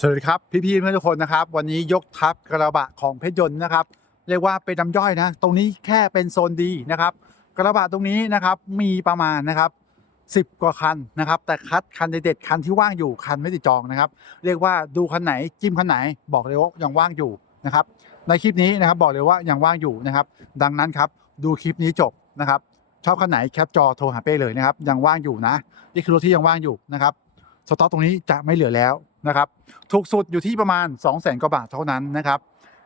สวัสดีครับ พี่ๆเพื่อนทุกคนนะครับ วันนี้ยกทัพกระบะของเพชรยนต์นะครับ เรียกว่าเป็นน้ำย่อยนะ ตรงนี้แค่เป็นโซนดีนะครับ กระบะตรงนี้นะครับมีประมาณนะครับสิบกว่าคันนะครับ แต่คัดคันเด็ดคันที่ว่างอยู่คันไม่ติดจองนะครับ เรียกว่าดูคันไหนจิ้มคันไหนบอกเลยว่ายังว่างอยู่นะครับ ในคลิปนี้นะครับบอกเลยว่ายังว่างอยู่นะครับ ดังนั้นครับดูคลิปนี้จบนะครับชอบคันไหนแคปจอโทรหาเป้เลยนะครับยังว่างอยู่นะนี่คือรถที่ยังว่างอยู่นะครับสต็อกตรงนี้จะไม่เหลือแล้ว นะครับถูกสุดอยู่ที่ประมาณ 2 0 0แสนกว่าบาทเท่านั้นนะครับ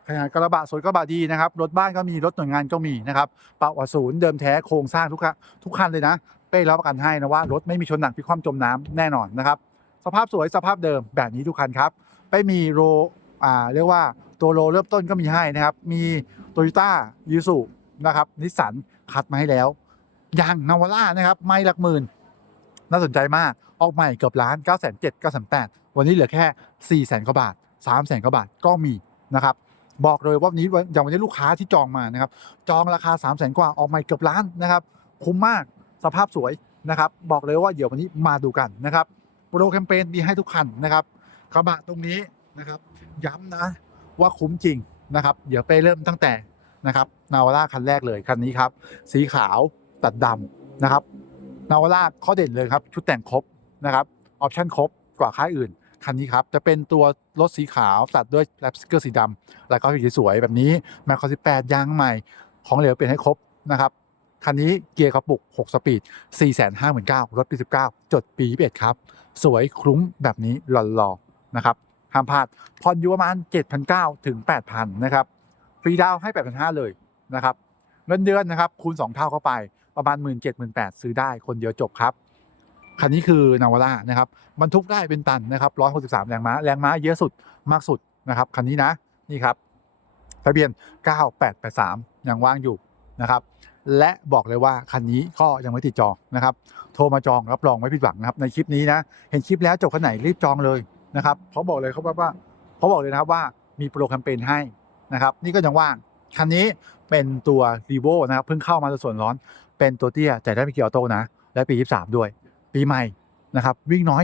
ขนาดกระบะสวยกระบะดีนะครับรถบ้านก็มีรถหน่วยงานก็มีนะครับปะวัศูนย์เดิมแท้โครงสร้างทุกคทุกคันเลยนะเป้รับประกันให้นะว่ารถไม่มีชนหนักพิกคว่ำจมน้ำแน่นอนนะครับสภาพสวยสภาพเดิมแบบนี้ทุกคันครับไม่มีโรอ่าเรียกว่าตัวโรเริ่มต้นก็มีให้นะครับมีโตโยต้ายูสุนะครับนิสสันคัดมาให้แล้วยางนาวาร่านะครับไม่หลักหมื่น น่าสนใจมาก ออกใหม่เกือบล้าน9 7 0 0 9 8วันนี้เหลือแค่ 4 0 0 0 0 0กว่าบาท 3 0 0 0 0 0กว่าบาทก็มีนะครับบอกเลยว่าวันนี้อย่างวันนี้ลูกค้าที่จองมานะครับจองราคา 3 0 0 0 0 0กว่าออกใหม่เกือบล้านนะครับคุ้มมากสภาพสวยนะครับบอกเลยว่าเดี๋ยววันนี้มาดูกันนะครับโปรแคมเปญมีให้ทุกคันนะครับกระบะตรงนี้นะครับย้ำนะว่าคุ้มจริงนะครับเดี๋ยวไปเริ่มตั้งแต่นะครับนาวาร่าคันแรกเลยคันนี้ครับสีขาวตัดดำนะครับ นาวาร่าข้อเด่นเลยครับ ชุดแต่งครบนะครับออปชั่นครบกว่าค่ายอื่น คันนี้ครับ จะเป็นตัวรถสีขาวตัดด้วยแรปสเกอร์สีดำแล้วก็สีสวยแบบนี้แมคคอ18ยางใหม่ของเหลวเปลี่ยนให้ครบนะครับคันนี้เกียร์กระปุก 6 สปีด 4 5 9 0 0 0รถปี 19 จดปี 21 ครับ สวยคลุ้มแบบนี้หล่อๆนะครับห้ามพลาดผ่อนอยู่ประมาณ 7,900 ถึง 8,000 นะครับ ฟรีดาวให้ 8,500 เลยนะครับ เงินเดือนนะครับ คูณ 2 เท่าเข้าไป ประมาณ 1 7 0 0 0 0 8ซื้อได้คนเดียวจบครับ คันนี้คือนาวาร่านะครับบรรทุกได้เป็นตันนะครับ163แรงม้าแรงม้าเยอะสุดมากสุดนะครับคันนี้นะนี่ครับทะเบียน 9883ยังว่างอยู่นะครับและบอกเลยว่าคันนี้ก็ยังไม่ติดจองนะครับโทรมาจองรับรองไม่ผิดหวังนะครับในคลิปนี้นะเห็นคลิปแล้วจบคันไหนรีบจองเลยนะครับเขาบอกเลยเขาบอกว่าเขาบอกเลยนะครับว่ามีโปรแคมเปญให้นะครับนี่ก็ยังว่างคันนี้เป็นตัวรีโวนะครับเพิ่งเข้ามาส่วนร้อน เป็นตัวเตี้ยจ่ายได้ไม่เกี่ยวโต้นะ และปี 23 ด้วย ปีใหม่นะครับ วิ่งน้อย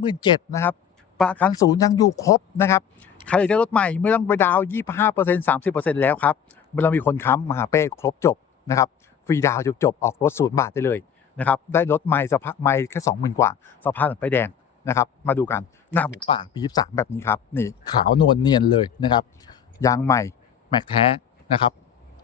27,000นะครับ ประกันศูนย์ยังอยู่ครบนะครับ ใครอยากได้รถใหม่ไม่ต้องไปดาวน์25% 30%แล้วครับไม่ต้องมีคนค้ำมหาเป้ครบจบนะครับ ฟรีดาวจบจบออกรถศูนย์บาทได้เลยนะครับ ได้รถใหม่สภาพใหม่แค่20,000กว่าสภาพเหมือนป้แดงนะครับ มาดูกันหน้าหมูป่าปี23แบบนี้ครับ นี่ขาวนวลเนียนเลยนะครับยางใหม่แม็กแท้นะครับ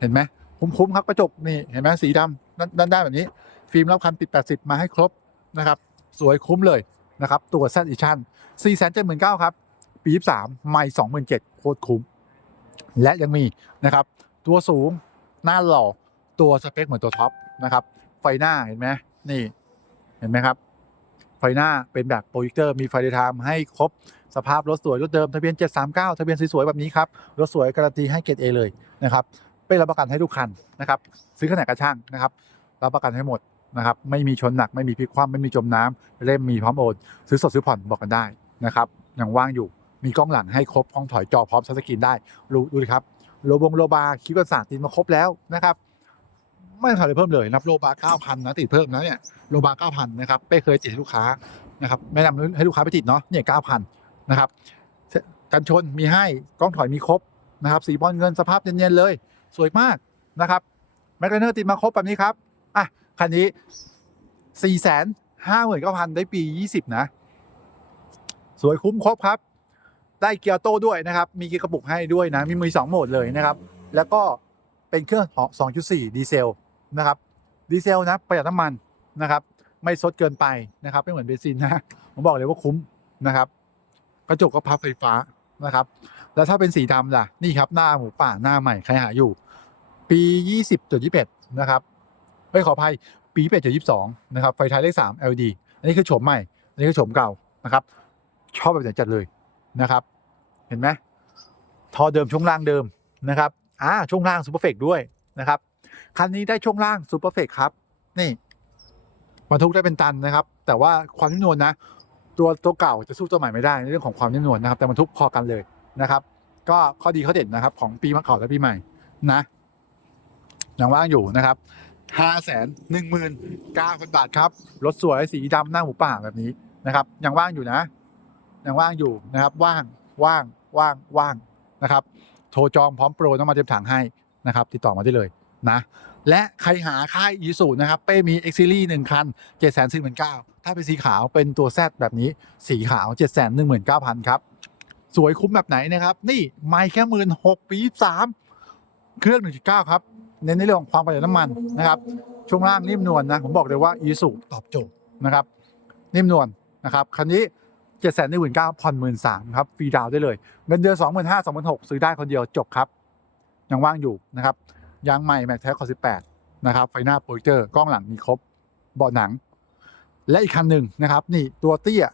เห็นไหมคุ้มๆครับกระจกนี่เห็นไหมสีดำด้า ด้านด้านแบบนี้ ฟิล์มรอบคันติด 80 มาให้ครบนะครับ สวยคุ้มเลยนะครับตัว Z Edition 4 7 9 0 0 0ครับ ปี 23 ไม่27,000โคตรคุ้ม และยังมีนะครับ ตัวสูงหน้าหล่อตัวสเปคเหมือนตัวท็อปนะครับ ไฟหน้าเห็นไหมนี่เห็นไหมครับ ไฟหน้าเป็นแบบโปรเจคเตอร์มีไฟเดย์ไทม์ให้ครบสภาพรถสวยรถเดิมทะเบียน 739 ทะเบียนสวยๆแบบนี้ครับ รถสวยการันตีให้เกรดเอเลยนะครับเป็นรับประกันให้ทุกคันนะครับ ซื้อขนาดกระช่างนะครับ รับประกันให้หมดนะครับ ไม่มีชนหนักไม่มีพลิกคว่ำไม่มีจมน้ำเล่มมีพร้อมโอนซื้อสดซื้อผ่อนบอกกันได้นะครับยังว่างอยู่มีกล้องหลังให้ครบกล้องถอยจอพร้อมชัตสกรีนได้ดูดูดิครับโลบงโลบาร์คลิปประสาติดมาครบแล้วนะครับ ไม่ต้องทำอะไรเพิ่มเลยนับโลบาร์9,000นะติดเพิ่มนะเนี่ยโลบาร์9,000นะครับเป้เคยติดให้ลูกค้านะครับแนะนำให้ลูกค้าไปติดเนาะเนี่ย9,000นะครับกันชนมีให้กล้องถอยมีครบนะครับสีบอลเงินสภาพเนียนๆเลย สวยมากนะครับแมกเนอร์ติดมาครบแบบนี้ครับ อะคันนี้4 5 9 0 0 0ได้ปี20นะ สวยคุ้มครบครับ ได้เกียร์โต้ด้วยนะครับ มีเกียร์กระปุกให้ด้วยนะ มีมือสองโหมดเลยนะครับ แล้วก็เป็นเครื่อง2.4ดีเซลนะครับ ดีเซลนะประหยัดน้ำมันนะครับ ไม่ซดเกินไปนะครับ ไม่เหมือนเบนซินนะ ผมบอกเลยว่าคุ้มนะครับ กระจกก็พับไฟฟ้านะครับ แล้วถ้าเป็นสีดำล่ะ นี่ครับหน้าหมูป่าหน้าใหม่ใครหาอยู่ ปี 20.21 นะครับ เฮ้ยขออภัยปี8.22นะครับไฟท้ายเลข3 LED อันนี้คือโฉมใหม่ อันนี้คือโฉมเก่านะครับ ชอบแบบไหนจัดเลยนะครับ เห็นไหมท่อเดิมช่วงล่างเดิมนะครับอ่าช่วงล่างซูเปอร์เฟกด้วยนะครับคันนี้ได้ช่วงล่างซูเปอร์เฟกครับนี่บรรทุกได้เป็นตันนะครับ แต่ว่าความนิ่มนวลนะตัวตัวเก่าจะสู้ตัวใหม่ไม่ได้ในเรื่องของความนิ่มนวลนะครับ แต่บรรทุกพอกันเลยนะครับ ก็ข้อดีข้อเด่นนะครับ ของปีมะเก่าและปีใหม่นะยังว่างอยู่นะครับ ห้าแสนหนึ่งหมื่นเก้าพันบาทครับ รถสวยสีดำหน้าหมูป่าแบบนี้นะครับ ยังว่างอยู่นะ ยังว่างอยู่นะครับ ว่างว่างว่างว่างนะครับ โทรจองพร้อมโปรน้ำมันเต็มถังให้นะครับ ติดต่อมาได้เลยนะ และใครหาค่ายอีสูนะครับ เป้มี X Series หนึ่งคัน 7 4 9 0 0 0ถ้าเป็นสีขาวเป็นตัว Z แบบนี้ สีขาว 7 1 9 0 0 0 ครับ สวยคุ้มแบบไหนนะครับ นี่ ไม่แค่หมื่นหกปีสามเครื่อง 1.9 ครับ เน้นในเรื่องของความประหยัดน้ำมันนะครับ ช่วงล่างนิ่มนวลนะผมบอกเลยว่าอีสูตอบโจทย์นะครับ นิ่มนวลนะครับคันนี้7 1 9 0 0 0ผ่อน1 3 0 0 0ครับฟรีดาวได้เลยเงินเดือน25,000 26,000ซื้อได้คนเดียวจบครับ ยังว่างอยู่นะครับยางใหม่แม็กแท้คอ18นะครับไฟหน้าโปรเจคเตอร์กล้องหลังมีครบเบาะหนัง และอีกคันหนึ่งนะครับ นี่ตัวเตี้ย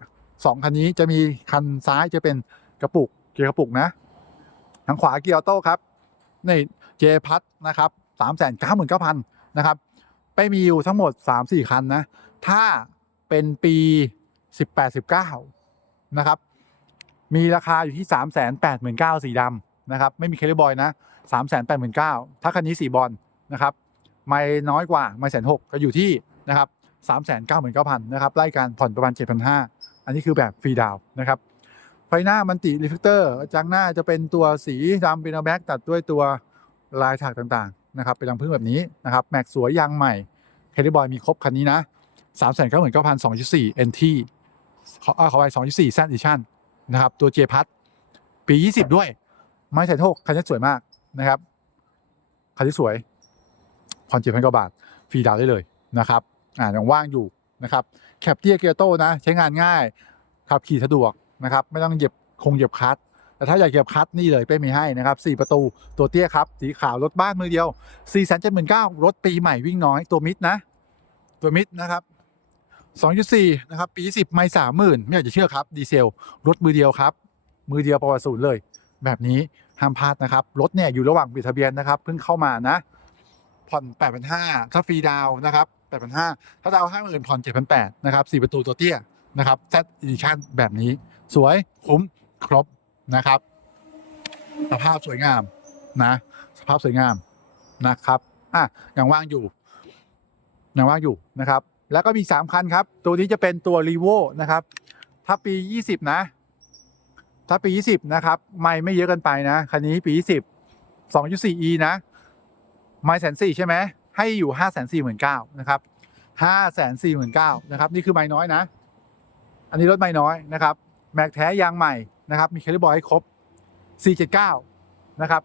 สองคันนี้จะมีคันซ้ายจะเป็นกระปุกเกียร์กระปุกนะทางขวาเกียร์ออโต้ครับนี่เจพัทนะครับ สามแสนเก้าหมื่นเก้าพันนะครับไปมีอยู่ทั้งหมดสามสี่คันนะ ถ้าเป็นปีสิบแปดสิบเก้านะครับมีราคาอยู่ที่สามแสนแปดหมื่นเก้าสีดำนะครับไม่มีเคลบอยนะสามแสนแปดหมื่นเก้าถ้าคันนี้สีบอลนะครับไม่น้อยกว่าไม่แสนหกก็อยู่ที่นะครับสามแสนเก้าหมื่นเก้าพันนะครับไล่การผ่อนประมาณเจ็ดพันห้าอันนี้คือแบบฟรีดาวน์นะครับไฟหน้ามันติรีเฟกเตอร์จังหน้าจะเป็นตัวสีดำเป็นแบ็กตัดด้วยตัวลายฉากต่างๆ นะครับเป็นรังพึ่งแบบนี้นะครับแม็กสวยยางใหม่เฮลิบอยมีครบคันนี้นะสามแสนเก้าหมื่นเก้าพันสองจุดสี่เอ็นทีขอเอาเขาไปสองจุดสี่แซนดิชั่นนะครับตัวเจพัทปียี่สิบด้วย ไม้แสนหกคันนี้สวยมากนะครับคันนี้สวยผ่อนเจ็ดพันกว่าบาทฟรีดาวได้เลยนะครับอ่ายังว่างอยู่นะครับแคปเตียเกียร์โต้นะใช้งานง่ายขับขี่สะดวกนะครับไม่ต้องเหยียบคงเหยียบคลัตช์ แต่ถ้าอยากเหยียบคลัตช์นี่เลยเป้มีให้นะครับ4ประตูตัวเตี้ยครับ สีขาวรถบ้านมือเดียว 4 7 9 0 0 0รถปีใหม่วิ่งน้อยตัวมิดนะ ตัวมิดนะครับ2.4นะครับปี 10 ไม่30,000 ไม่อยากจะเชื่อครับดีเซลรถมือเดียวครับ มือเดียวประวัติศูนย์เลย แบบนี้ห้ามพลาดนะครับ รถเนี่ยอยู่ระหว่างปิดทะเบียนนะครับเพิ่งเข้ามานะ ผ่อน 8,500ถ้าฟรีดาวนะครับ8,500ถ้าดาวน์50,000ผ่อน7,800นะครับ4ประตูตัวเตี้ยนะครับ Z Edition แบบนี้ สวยคุ้มครบ นะครับ สภาพสวยงามนะ สภาพสวยงามนะครับอะยังว่างอยู่ยังว่างอยู่นะครับ แล้วก็มี 3 คันครับ ตัวนี้จะเป็นตัว r ีโวนะครับ ถ้าปี 20 นะ ถ้าปี 20 นะครับ ไม่ไม่เยอะเกินไปนะ คันนี้ปี 20 2.4e นะ ไม่แสนสี่ใช่ไหม ให้อยู่ 5 4 9 0 0 0นะครับ 5 4 9 0 0 0นะครับ นี่คือไม่น้อยนะ อันนี้รถไม่น้อยนะครับ แม็กแท้ยางใหม่ นะครับ มีเคลิบอยให้ครบ 479 นะครับ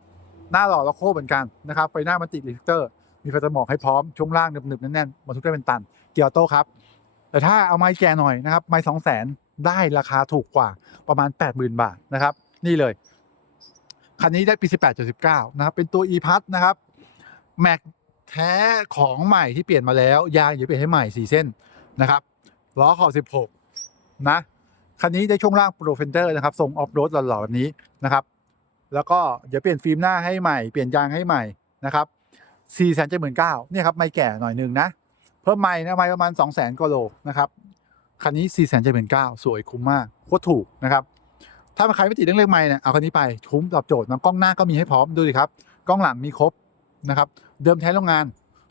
หน้าหล่อและโค้เหมือนกันนะครับ ไฟหน้ามันติดรีเฟกเตอร์ มีไฟสมองให้พร้อม ช่วงล่างหนึบๆ แน่นๆบรรทุกได้เป็นตัน เกียร์โต้ครับ แต่ถ้าเอาไม้แก่หน่อยนะครับ ไม้สองแสนได้ราคาถูกกว่าประมาณ 80,000 บาทนะครับ นี่เลย คันนี้ได้ปี 18.19 นะครับ เป็นตัว e p a s นะครับ แม็กแท้ของใหม่ที่เปลี่ยนมาแล้ว ยางอย่าเปลี่ยนให้ใหม่ 4 เส้นนะครับล้อขอบ 16 นะ คันนี้ได้ช่วงล่างโปรเฟนเดอร์นะครับทรงออฟโรดหล่อๆแบบนี้นะครับ แล้วก็เดี๋ยวเปลี่ยนฟิล์มหน้าให้ใหม่เปลี่ยนยางให้ใหม่นะครับ4 7 9 0 0 0เนี่ยครับไม่แก่หน่อยหนึงนะ เพิ่มไม่นะไม่ประมาณ2 0 0 0 0 0กว่าโลนะครับคันนี้4 7 9 0 0 0สวยคุ้มมากโคตรถูกนะครับถ้าใครไม่ติดเรื่องเลขไม่เนี่ยเอาคันนี้ไปคุ้มตอบโจทย์นะกล้องหน้าก็มีให้พร้อมดูดิครับกล้องหลังมีครบนะครับเดิมแท้โรงงาน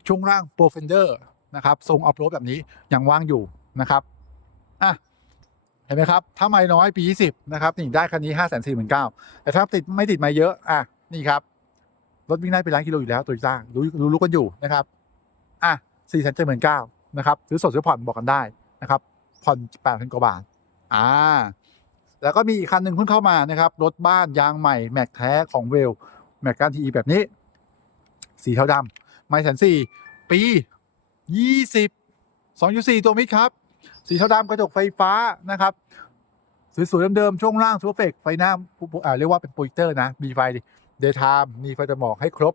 ช่วงล่างโปรเฟนเดอร์นะครับทรงออฟโรดแบบนี้ยังว่างอยู่นะครับอะ ห็นไหมครับ ถ้าไม่น้อยปี 20 นะครับ นี่ได้คันนี้ 5 4 9 0 0 0แต่ถ้าติดไม่ติดไม่เยอะ อะ นี่ครับ รถวิ่งได้เป็นล้านกิโลอยู่แล้วตัวจ้างรู้รู้รู้กันอยู่นะครับ อะ4 7 9 0 0 0นะครับ ซื้อสดซื้อผ่อนบอกกันได้นะครับ ผ่อน 8,000 กว่าบาท อ่า แล้วก็มีอีกคันหนึ่งเพิ่งเข้ามานะครับ รถบ้านยางใหม่แม็กแท้ของเวลแม็กการทีแบบนี้ สีเทาดำไม่แสนสี่ปียี่สิบสองจุดสี่ตัวมิดครับ สีเทาดำกระจกไฟฟ้านะครับสวยๆเดิมๆช่วงล่างซูเปอร์เฟกไฟหน้าอ่าเรียกว่าเป็นโปรเจคเตอร์นะมีไฟเดย์ไทม์มีไฟตะหมอกให้ครบ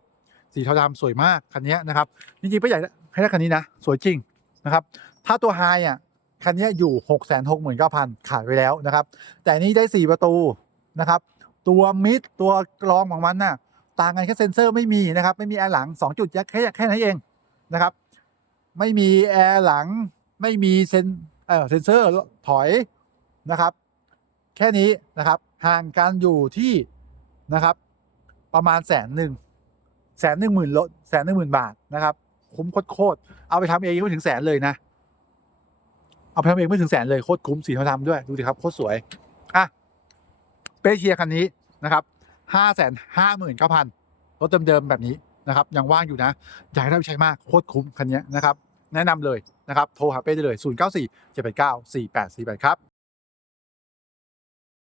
สีเทาดำสวยมากคันนี้นะครับจริงๆไม่อยากให้ได้คันนี้นะ สวยจริงนะครับ ถ้าตัวไฮอะคันนี้อยู่ 6 6 9 0 0 0 ขายไปแล้วนะครับ แต่นี้ได้ 4 ประตูนะครับ ตัวมิดตัวกรองของมันน่ะต่างกันแค่เซ็นเซอร์ไม่มีนะครับ ไม่มีแอร์หลัง 2 จุดแค่แค่นั้นเองนะครับ ไม่มีแอร์หลังไม่มีเซน เออเซนเซอร์ถอยนะครับ แค่นี้นะครับ ห่างกันอยู่ที่นะครับ ประมาณแสนหนึ่งแสนหนึ่งหมื่นลดแสนหนึ่งหมื่นบาทนะครับ คุ้มโคตรเอาไปทำเองไม่ถึงแสนเลยนะ เอาไปทำเองไม่ถึงแสนเลยโคตรคุ้มสีเทาทำด้วยดูสิครับโคตรสวยอะเปเชียคันนี้นะครับห้าแสนห้าหมื่นเก้าพันรถเดิมๆแบบนี้นะครับ ยังว่างอยู่นะอยากได้ไปใช้มากโคตรคุ้มคันนี้นะครับ แนะนำเลยนะครับ โทรหาเป้ได้เลย 094 789 4848 ครับ